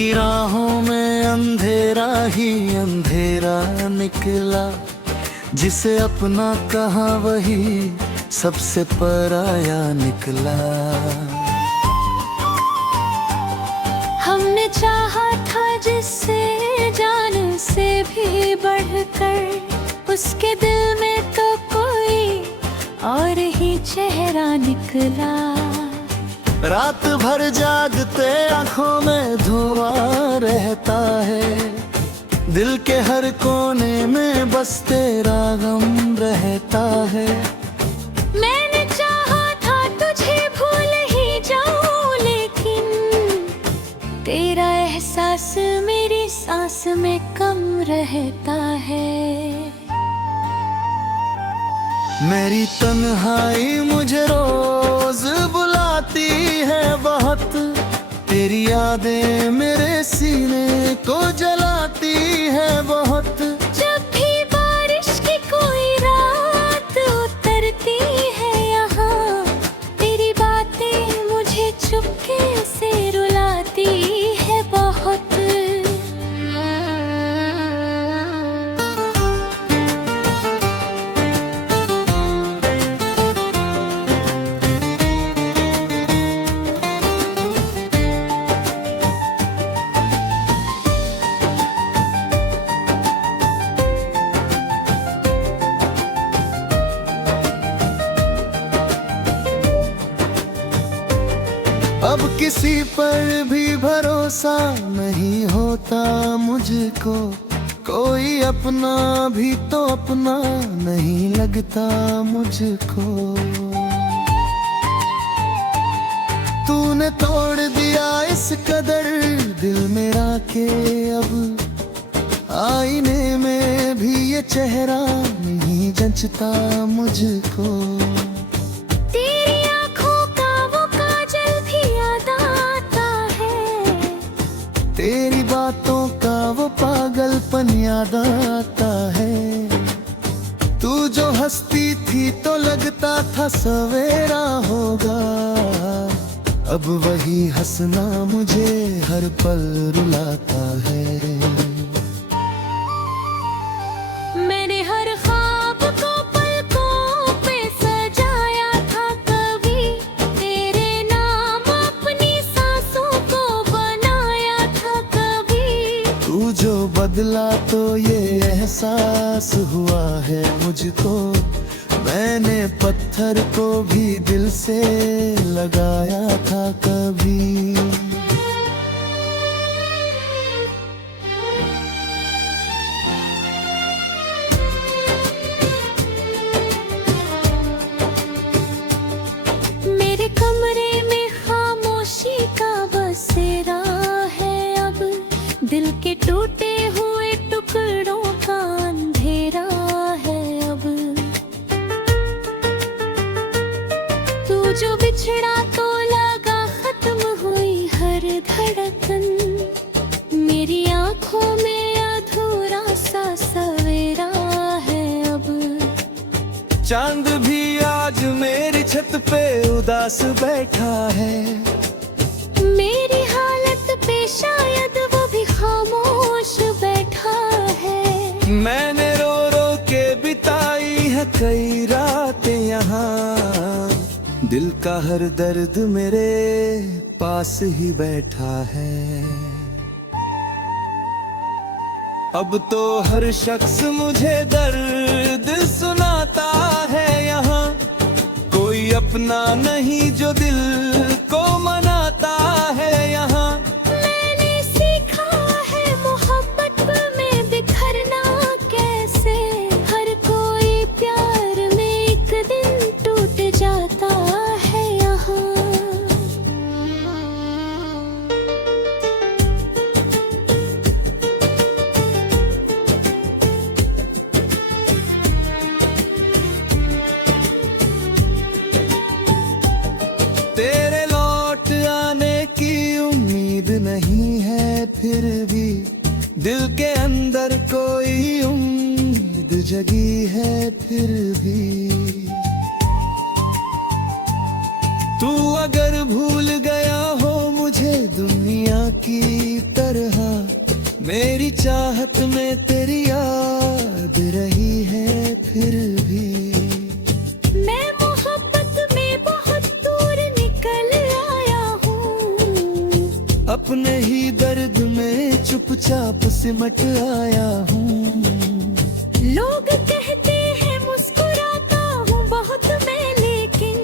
की राहों में अंधेरा ही अंधेरा निकला। जिसे अपना कहा वही सबसे पराया निकला। हमने चाहा था जिससे जान से भी बढ़कर, उसके दिल में तो कोई और ही चेहरा निकला। रात भर जागते आंखों में धुआं रहता है, दिल के हर कोने में बस तेरा गम रहता है। मैंने चाहा था तुझे भूल ही जाऊं, लेकिन तेरा एहसास मेरी सांस में कम रहता है। मेरी तन्हाई मुझे रोज बुलाती है बहुत, तेरी यादें मेरे सीने को जलाती है बहुत। जब भी बारिश की कोई रात उतरती है यहाँ, तेरी बातें मुझे चुपके से रुलाती है बहुत। अब किसी पर भी भरोसा नहीं होता मुझको, कोई अपना भी तो अपना नहीं लगता मुझको। तूने तोड़ दिया इस कदर दिल मेरा के अब आईने में भी ये चेहरा नहीं जचता मुझको। तेरी बातों का वो पागलपन याद आता है। तू जो हंसती थी तो लगता था सवेरा होगा, अब वही हंसना मुझे हर पल रुलाता है। मैंने हर ख्वाब को पलकों पे सजाया था कभी, तेरे नाम अपनी सांसों को बनाया था कभी। तू जो बदला तो ये एहसास हुआ है मुझको, मैंने पत्थर को भी दिल से लगाया था कभी। मेरे कमरे में खामोशी का बसेरा है अब, दिल के टूटे हुए टुकड़ों का अंधेरा है अब। तू जो बिछड़ा तो लगा खत्म हुई हर धड़कन, मेरी आंखों में अधूरा सा सवेरा है अब। चांद भी आज मेरी छत पे उदास बैठा है, मेरी हालत पे शायद वो भी खामोश बैठा है। मैंने रो रो के बिताई है कई रातें यहाँ, दिल का हर दर्द मेरे पास ही बैठा है। अब तो हर शख्स मुझे दर्द सुनाता है यहाँ, कोई अपना नहीं जो दिल को मनाता है यहाँ। मैंने सीखा है मोहब्बत में बिखरना कैसे, हर कोई प्यार में एक दिन टूट जाता है यहाँ। तेरे लौट आने की उम्मीद नहीं है, फिर भी दिल के अंदर कोई उम्मीद जगी है फिर भी। तू अगर भूल गया हो मुझे दुनिया की तरह, मेरी चाहत में तेरी याद रही है फिर भी। मैं मोहब्बत में बहुत दूर निकल आया हूँ, अपने ही दर्द में चुपचाप सिमट आया हूँ। लोग कहते हैं मुस्कुराता हूँ बहुत मैं, लेकिन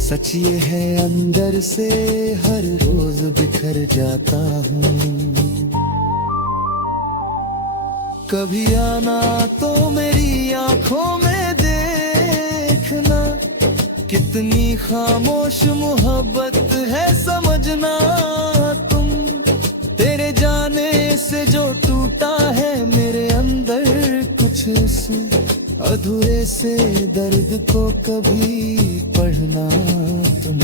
सच ये है अंदर से हर रोज बिखर जाता हूँ। कभी आना तो मेरी आंखों में देखना, कितनी खामोश मोहब्बत है समझना तुम। तेरे जाने से जो टूटा है मेरे अंदर कुछ इस अधूरे से दर्द को कभी पढ़ना तुम।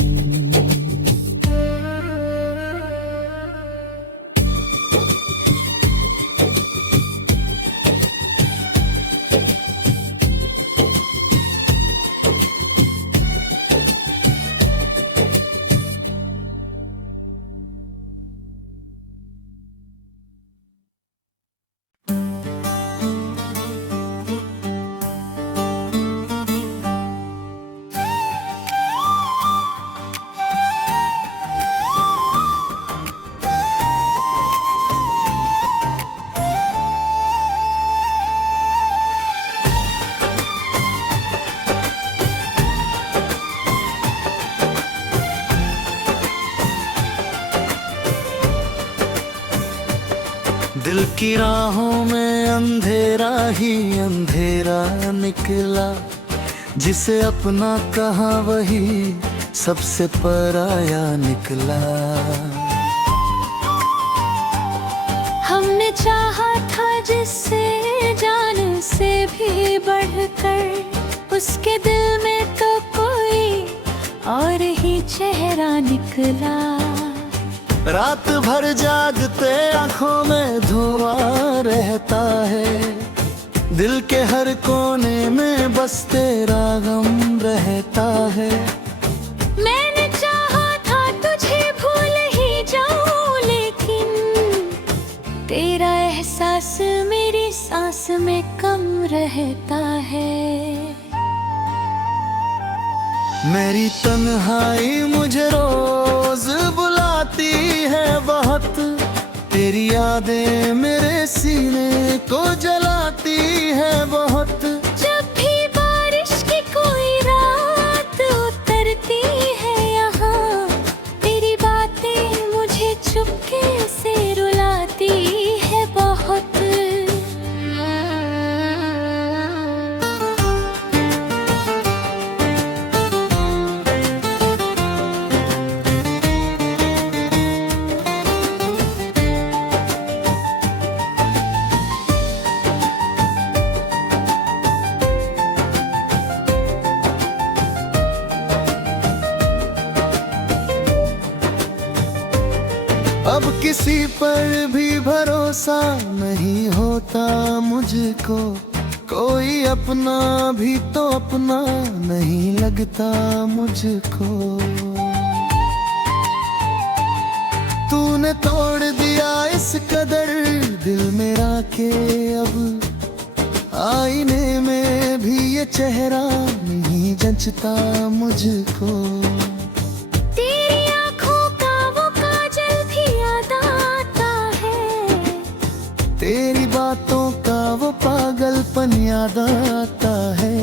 दिल की राहों में अंधेरा ही अंधेरा निकला, जिसे अपना कहा वही सबसे पराया निकला। हमने चाहा था जिससे जान से भी बढ़कर, उसके दिल में तो कोई और ही चेहरा निकला। रात भर जागते आंखों में धुआं रहता है, दिल के हर कोने में बस तेरा गम रहता है। मैंने चाहा था तुझे भूल ही जाऊं, लेकिन तेरा एहसास मेरी सांस में कम रहता है। मेरी तन्हाई मुझे रोज बुलाती है बहुत, तेरी यादें मेरे सीने को जलाती है बहुत। जब भी बारिश की कोई रात उतरती है यहाँ, तेरी बातें मुझे चुपके से रुलाती है बहुत। अब किसी पर भी भरोसा नहीं होता मुझको, कोई अपना भी तो अपना नहीं लगता मुझको। तूने तोड़ दिया इस कदर दिल मेरा के अब आईने में भी ये चेहरा नहीं जचता मुझको। तेरी बातों का वो पागलपन याद आता है,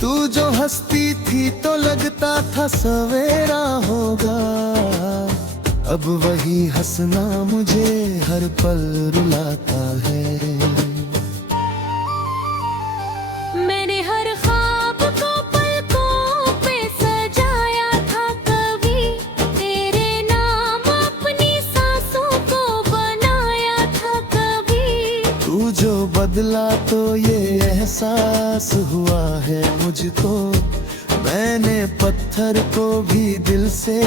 तू जो हंसती थी तो लगता था सवेरा होगा, अब वही हंसना मुझे हर पल रुलाता है। मैंने हर ख्वाब को पलकों पे सजाया था कभी, तेरे नाम अपनी सांसों को बनाया था कभी। तू जो बदला तो ये एहसास हुआ है मुझको, मैंने पत्थर को भी दिल से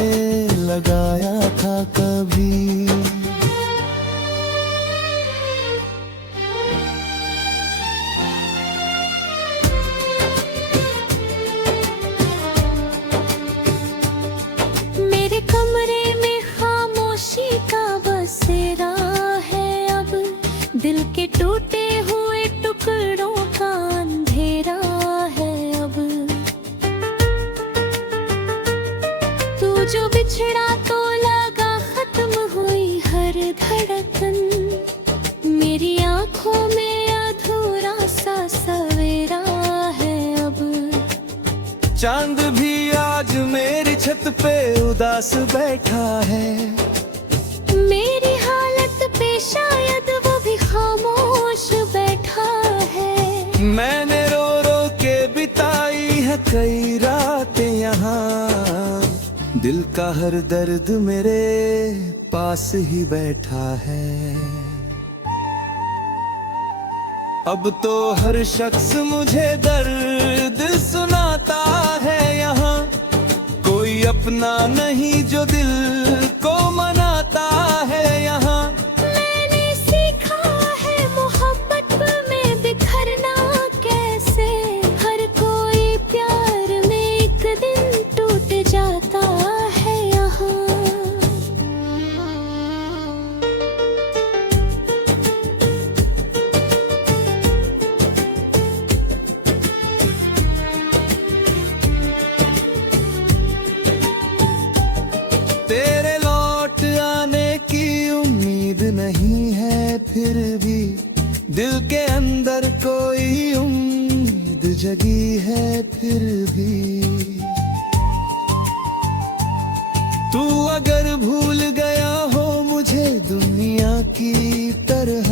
लगाया था कभी। दिल के टूटे हुए टुकड़ों का अंधेरा है अब। तू जो बिछड़ा तो लगा खत्म हुई हर धड़कन, मेरी आंखों में अधूरा सा सवेरा है अब। चांद भी आज मेरी छत पे उदास बैठा है, मेरी हालत पे शायद वो भी खामोश बैठा है। मैंने रो रो के बिताई है कई रातें यहाँ, दिल का हर दर्द मेरे पास ही बैठा है। अब तो हर शख्स मुझे दर्द सुनाता है यहाँ, कोई अपना नहीं जो दिल को मनाता है यहाँ। मैंने सीखा है मोहब्बत में बिखरना कैसे, हर कोई प्यार में एक दिन टूट जाता है यहाँ। तेरे लौट आने की उम्मीद नहीं है, फिर भी दिल के अंदर कोई उम्मीद जगी है फिर भी। तू अगर भूल गया हो मुझे दुनिया की तरह,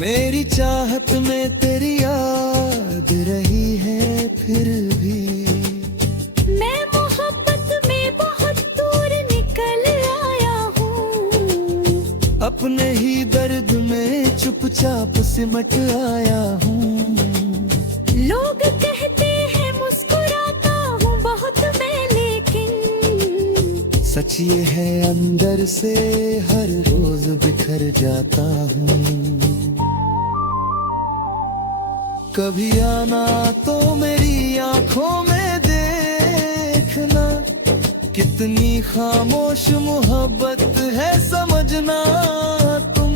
मेरी चाहत में तेरी याद रही है फिर भी। मैं मोहब्बत में बहुत दूर निकल आया हूँ, अपने ही दर्द में चुपचाप सिमट आया हूँ। लोग कहते हैं मुस्कुराता हूँ बहुत मैं, लेकिन सच ये है अंदर से हर रोज बिखर जाता हूँ। कभी आना तो मेरी आंखों में देखना, कितनी खामोश मोहब्बत है समझना तुम।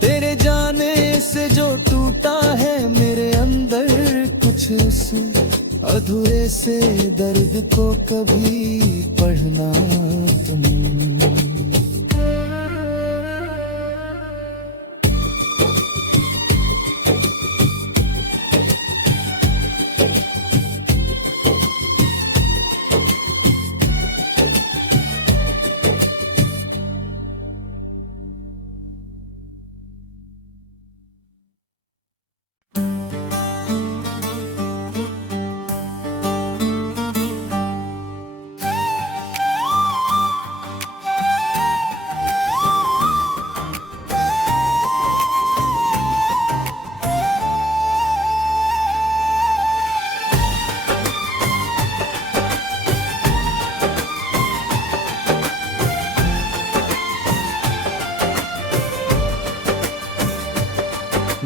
तेरे जाने से जो टूटा है मेरे अंदर कुछ, उस अधूरे से दर्द को कभी पढ़ना तुम।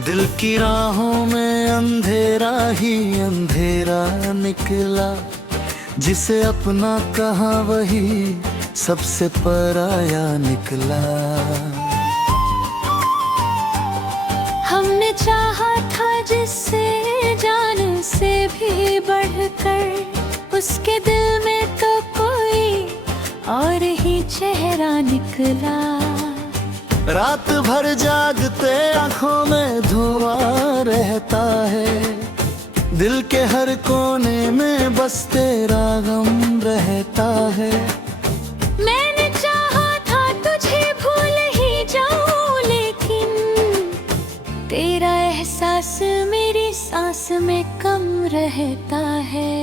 दिल की राहों में अंधेरा ही अंधेरा निकला, जिसे अपना कहा वही सबसे पराया निकला। हमने चाहा था जिससे जान से भी बढ़कर, उसके दिल में तो कोई और ही चेहरा निकला। रात भर जागते आंखों में धुआं रहता है, दिल के हर कोने में बस तेरा गम रहता है। मैंने चाहा था तुझे भूल ही जाऊं, लेकिन तेरा एहसास मेरी सांस में कम रहता है।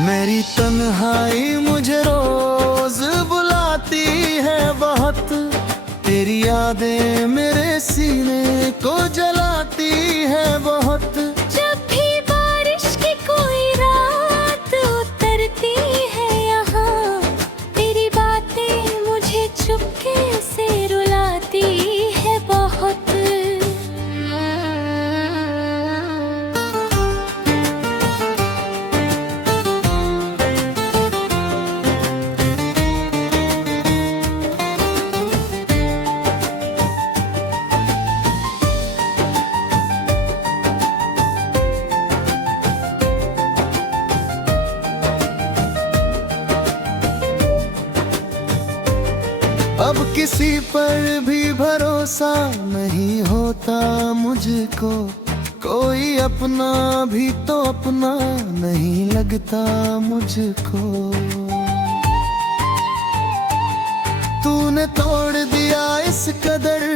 मेरी तन्हाई मुझे रोज बुलाती है बहुत, तेरी यादें मेरे सीने को जलाती है बहुत। जब भी बारिश की कोई रात उतरती है यहाँ, तेरी बातें मुझे चुपके से रुलाती है बहुत। अब किसी पर भी भरोसा नहीं होता मुझको, कोई अपना भी तो अपना नहीं लगता मुझको। तूने तोड़ दिया इस कदर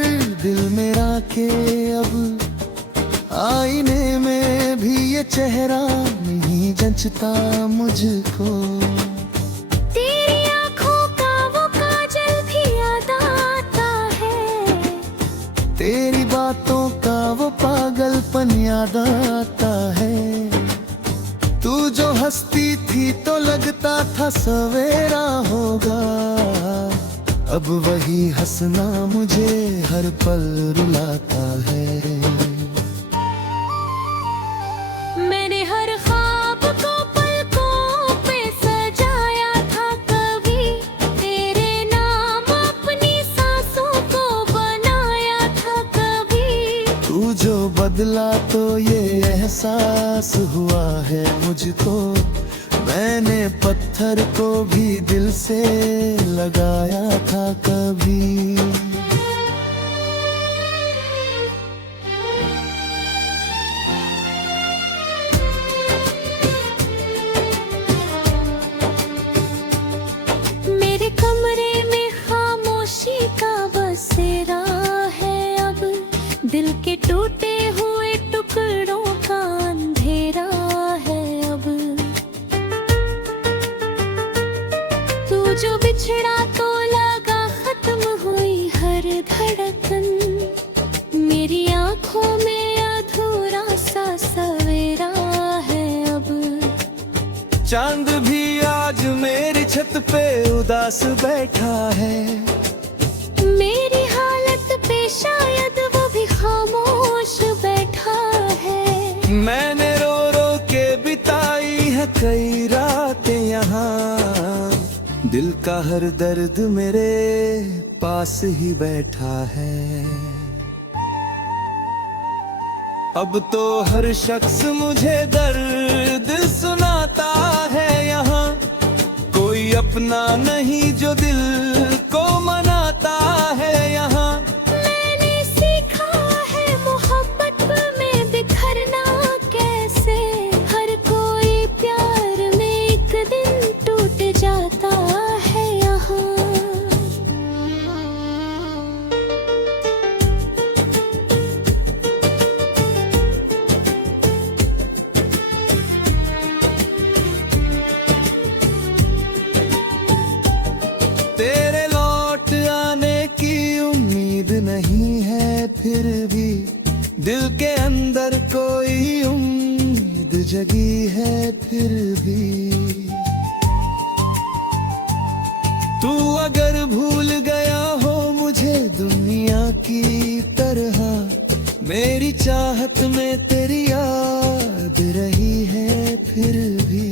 दिल मेरा के अब आईने में भी ये चेहरा नहीं जंचता मुझको। तेरी आँखों का वो काजल भी याद आता है, तेरी बातों का वो पागलपन याद आता है। तू जो हंसती थी तो लगता था सवेरा होगा, अब वही हंसना मुझे हर पल रुलाता है। मैंने हर ख्वाब को पलकों पे सजाया था, कभी तेरे नाम अपनी सांसों को बनाया था कभी। तू जो बदला तो ये एहसास हुआ है मुझको, मैंने पत्थर को भी दिल से लगाया था कभी। मेरे कमरे में खामोशी का बसेरा है अब, दिल के टूटे हुए टुकड़ों का अंधेरा है अब। तू जो बिछड़ा तो लगा खत्म हुई हर धड़कन, मेरी आंखों में अधूरा सा सवेरा है अब। चांद भी आज मेरी छत पे उदास बैठा है, मेरी हालत पे शायद वो भी खामोश बैठा है। मैंने रो रो के बिताई है कई रातें यहाँ, दिल का हर दर्द मेरे पास ही बैठा है। अब तो हर शख्स मुझे दर्द सुनाता है यहाँ, कोई अपना नहीं जो दिल को मनाता है यहाँ। मैंने सीखा है मोहब्बत में बिखरना कैसे, हर कोई प्यार में एक दिन टूट जाता है यहाँ। तेरे लौट आने की उम्मीद नहीं है, फिर भी दिल के अंदर कोई उम्मीद जगी है फिर भी। तू अगर भूल गया हो मुझे दुनिया की तरह, मेरी चाहत में तेरी याद रही है फिर भी।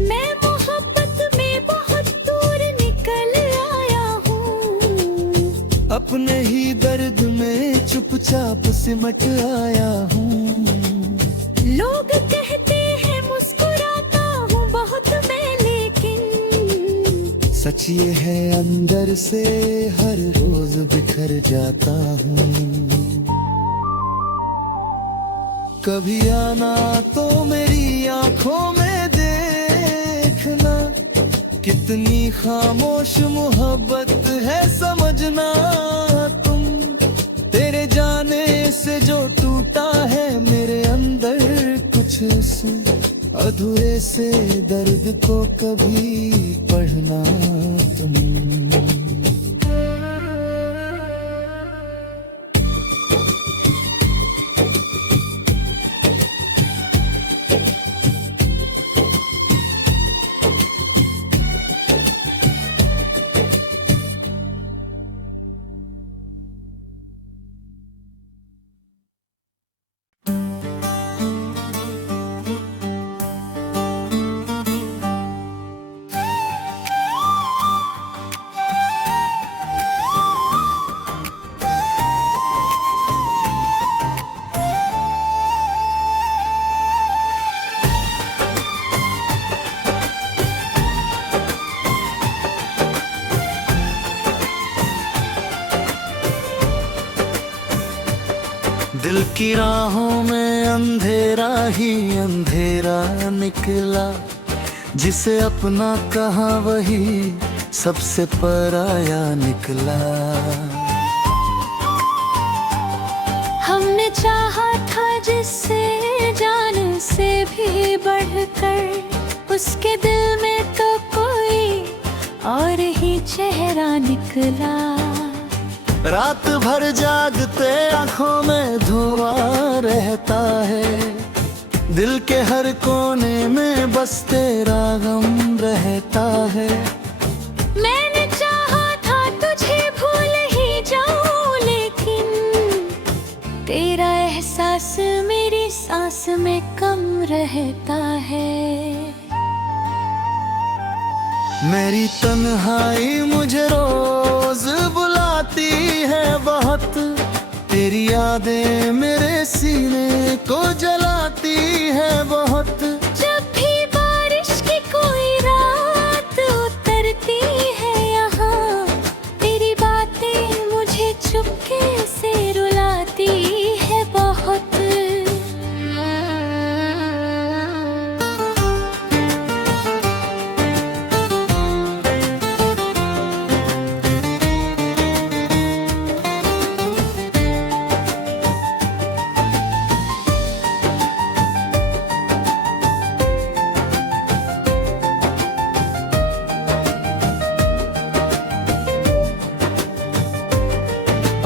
मैं मोहब्बत में बहुत दूर निकल आया हूँ, अपने ही दर्द में चुपचाप सिमट आया हूँ। लोग कहते हैं मुस्कुराता हूँ बहुत मैं, लेकिन सच ये है अंदर से हर रोज बिखर जाता हूँ। कभी आना तो मेरी आंखों में देखना, कितनी खामोश मोहब्बत है समझना तुम। तेरे जाने से जो टूटा है मेरे अंदर कुछ अधूरे से दर्द को कभी पढ़ना तुम। दिल की राहों में अंधेरा ही अंधेरा निकला, जिसे अपना कहा वही सबसे पराया निकला। हमने चाहा था जिससे जान से भी बढ़कर, उसके दिल में तो कोई और ही चेहरा निकला। रात भर जागते आंखों में धुआं रहता है, दिल के हर कोने में बस तेरा गम रहता है। मैंने चाहा था तुझे भूल ही जाऊं, लेकिन तेरा एहसास मेरी सांस में कम रहता है। मेरी तन्हाई मुझे रोज बुलाती है बहुत, तेरी यादें मेरे सीने को जलाती है बहुत। जब भी बारिश की कोई रात उतरती है यहाँ, तेरी बातें मुझे चुपके से रुलाती है बहुत।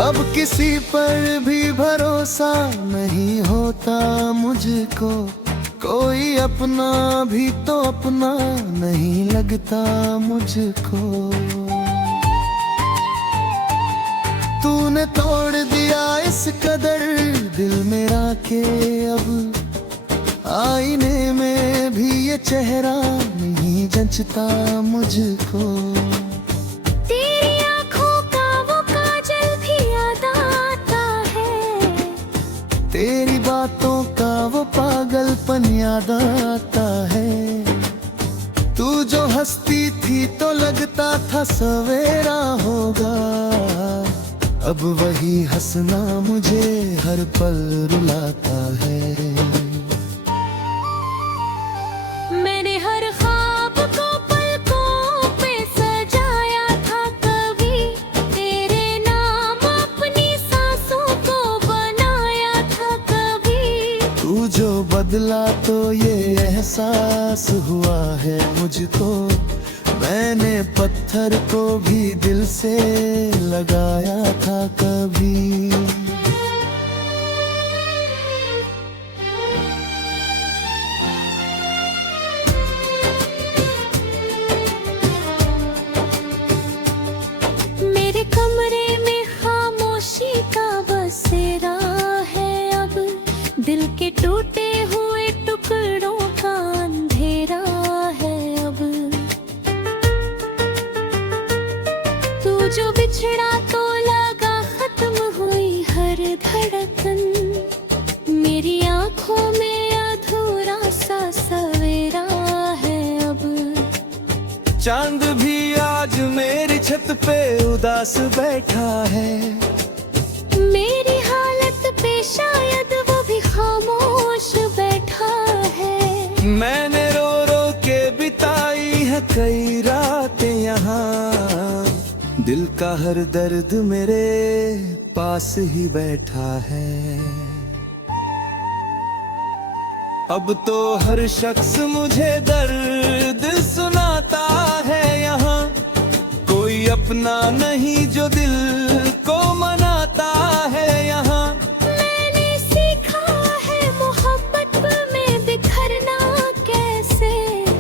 अब किसी पर भी भरोसा नहीं होता मुझको, कोई अपना भी तो अपना नहीं लगता मुझको। तूने तोड़ दिया इस कदर दिल मेरा के अब आईने में भी ये चेहरा नहीं जंचता मुझको। तेरी बातों का वो पागलपन याद आता है, तू जो हंसती थी तो लगता था सवेरा होगा, अब वही हंसना मुझे हर पल रुलाता है। मैंने हर ख्वाब को पलकों पे सजाया था कभी, तेरे नाम अपनी सांसों को बनाया था कभी। तू जो बदला तो ये एहसास हुआ है मुझको, मैंने पत्थर को भी दिल से लगाया था कभी। मेरे कमरे में खामोशी का बसेरा है अब, दिल के टूटे हुए टुकड़ों का अंधेरा है अब। तू जो बिछड़ा तो लगा खत्म हुई हर धड़कन, मेरी आंखों में अधूरा सा सवेरा है अब। चांद भी आज मेरी छत पे उदास बैठा है, मेरी हालत पे शायद वो भी खामोश बैठा है। मैंने रो रो के बिताई है कई रातें यहाँ, दिल का हर दर्द मेरे पास ही बैठा है। अब तो हर शख्स मुझे दर्द सुनाता है यहाँ, कोई अपना नहीं जो दिल को मनाता है यहाँ। मैंने सीखा है मोहब्बत में बिखरना कैसे,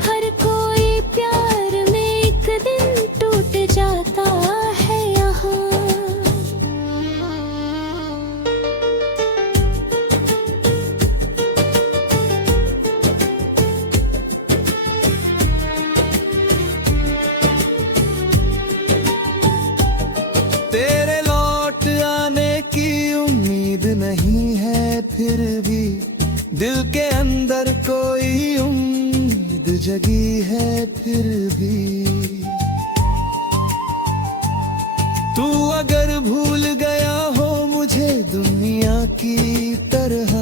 हर कोई प्यार में एक दिन टूट जाता है यहाँ। तेरे लौट आने की उम्मीद नहीं है, फिर भी दिल के अंदर कोई उम्मीद जगी है फिर भी। तू अगर भूल गया हो मुझे दुनिया की तरह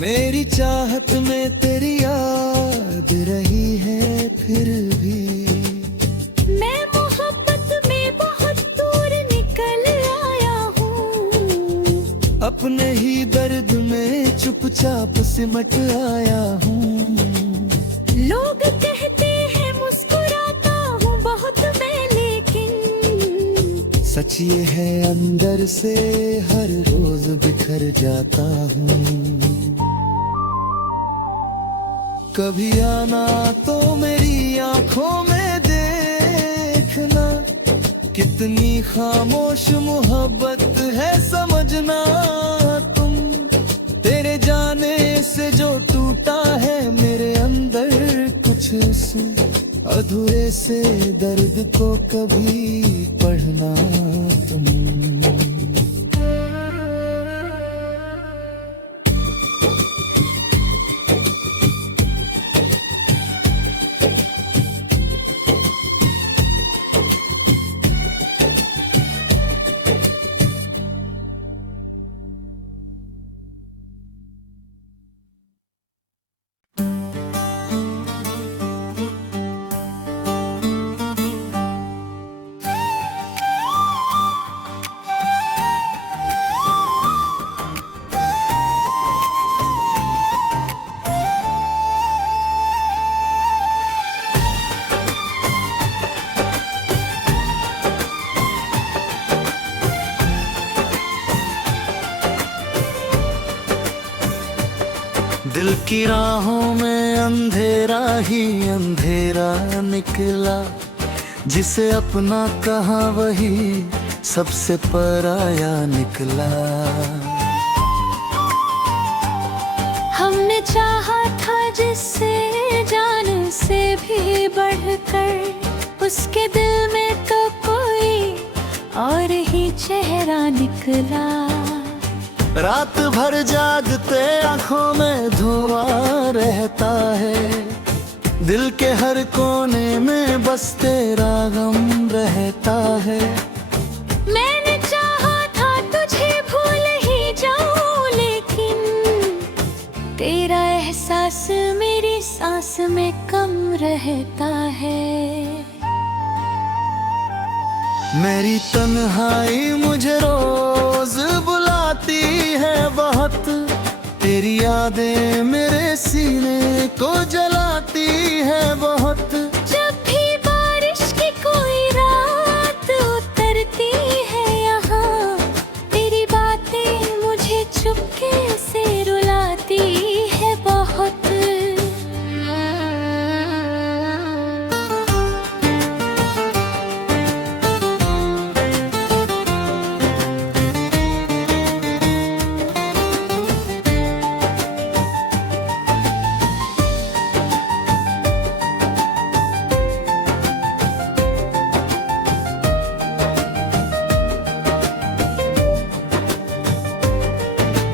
मेरी चाहत में तेरी याद रही है फिर भी। मैं मोहब्बत में बहुत दूर निकल आया हूँ, अपने ही दर्द में चुपचाप सिमट आया हूँ। लोग कहते हैं मुस्कुराता हूँ बहुत मैं, लेकिन सच ये है अंदर से हर रोज बिखर जाता हूँ। कभी आना तो मेरी आंखों में देखना, कितनी खामोश मोहब्बत है समझना तुम। तेरे जाने से जो टूटा है मेरे अंदर कुछ उस अधूरे से दर्द को कभी पढ़ना तुम। दिल की राहों में अंधेरा ही अंधेरा निकला, जिसे अपना कहा वही सबसे पराया निकला। हमने चाहा था जिससे जान से भी बढ़कर, उसके दिल में तो कोई और ही चेहरा निकला। रात भर जागते आंखों में धुआं रहता है, दिल के हर कोने में बस तेरा गम रहता है। मैंने चाहा था तुझे भूल ही जाऊं, लेकिन तेरा एहसास मेरी सांस में कम रहता है। मेरी तन्हाई मुझे रोज बुलाती है बहुत, तेरी यादें मेरे सीने को जलाती है बहुत। जब भी बारिश की कोई रात उतरती है यहाँ, तेरी बातें मुझे चुपके से रुलाती है बहुत।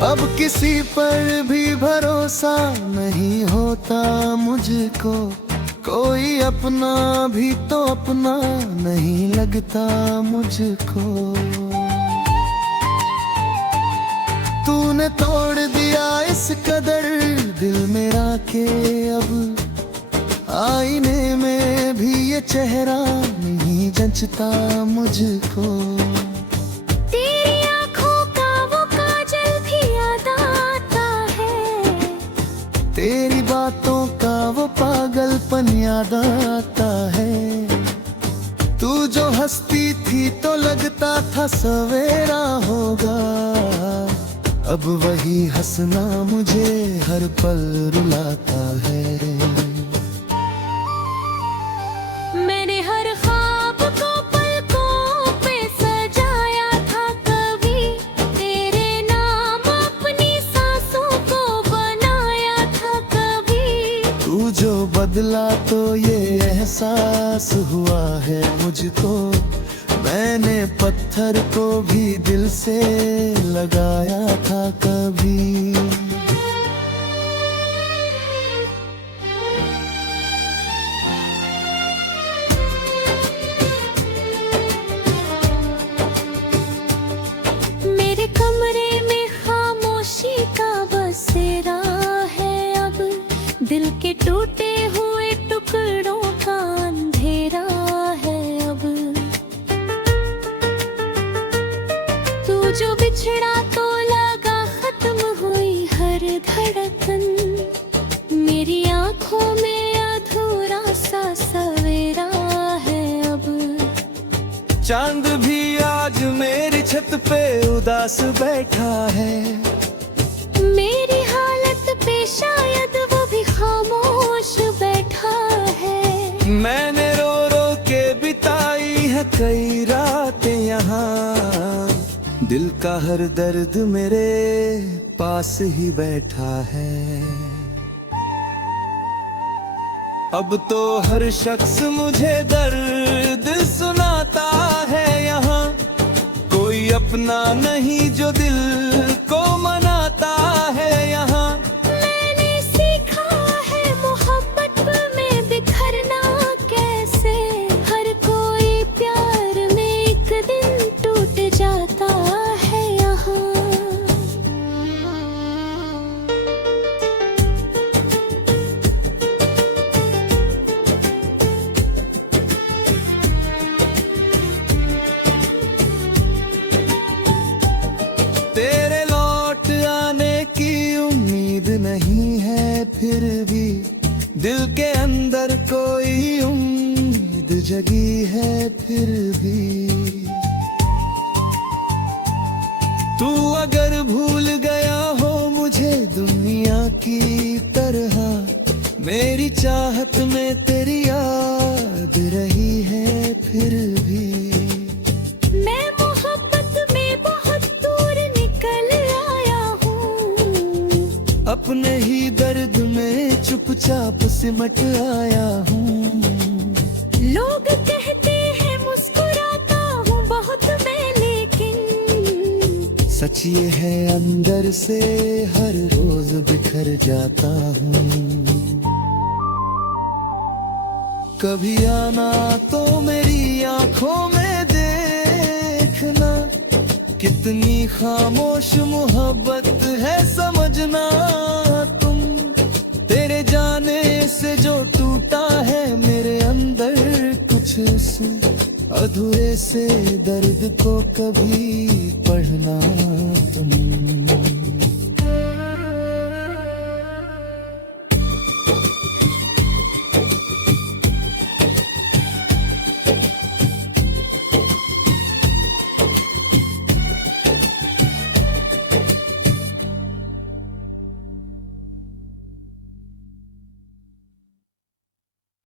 अब किसी पर भी भरोसा नहीं होता मुझको, कोई अपना भी तो अपना नहीं लगता मुझको। तूने तोड़ दिया इस कदर दिल मेरा के अब आईने में भी ये चेहरा नहीं जंचता मुझको। तेरी बातों का वो पागलपन याद आता है, तू जो हंसती थी तो लगता था सवेरा होगा। अब वही हंसना मुझे हर पल रुलाता है। मैंने हर ख्वाब को पलकों पे सजाया था कभी, तेरे नाम अपनी सांसों को बनाया था कभी। तू जो बदला तो ये एहसास हुआ है मुझको, मैंने पत्थर को भी दिल से लगाया था कभी। मेरे कमरे में खामोश जो बिछड़ा तो लगा खत्म हुई हर धड़कन, मेरी आंखों में अधूरा सा सवेरा है अब। चांद भी आज मेरी छत पे उदास बैठा है, मेरी हालत पे शायद वो भी खामोश बैठा है। मैंने रो रो के बिताई है कई रातें यहाँ, दिल का हर दर्द मेरे पास ही बैठा है। अब तो हर शख्स मुझे दर्द सुनाता है यहाँ, कोई अपना नहीं जो दिल को मनाता है यहाँ। मैंने सीखा है मोहब्बत में बिखरना कैसे, हर कोई प्यार में एक दिन टूट जाता है यहाँ। तेरे लौट आने की उम्मीद नहीं है, फिर भी दिल के अंदर कोई उम्मीद जगी है फिर भी। तू अगर भूल गया हो मुझे दुनिया की तरह, मेरी चाहत में तेरी याद रही है फिर भी। मैं मोहब्बत में बहुत दूर निकल आया हूँ, अपने ही दर्द में चुपचाप सिमट आया हूँ। लोग कहते हैं मुस्कुराता हूँ बहुत मैं, लेकिन सच ये है अंदर से हर रोज बिखर जाता हूँ। कभी आना तो मेरी आंखों में देखना, कितनी खामोश मोहब्बत है समझना तुम। तेरे जाने से जो टूटा है मेरे अंदर कुछ, उस अधूरे से दर्द को कभी पढ़ना तुम।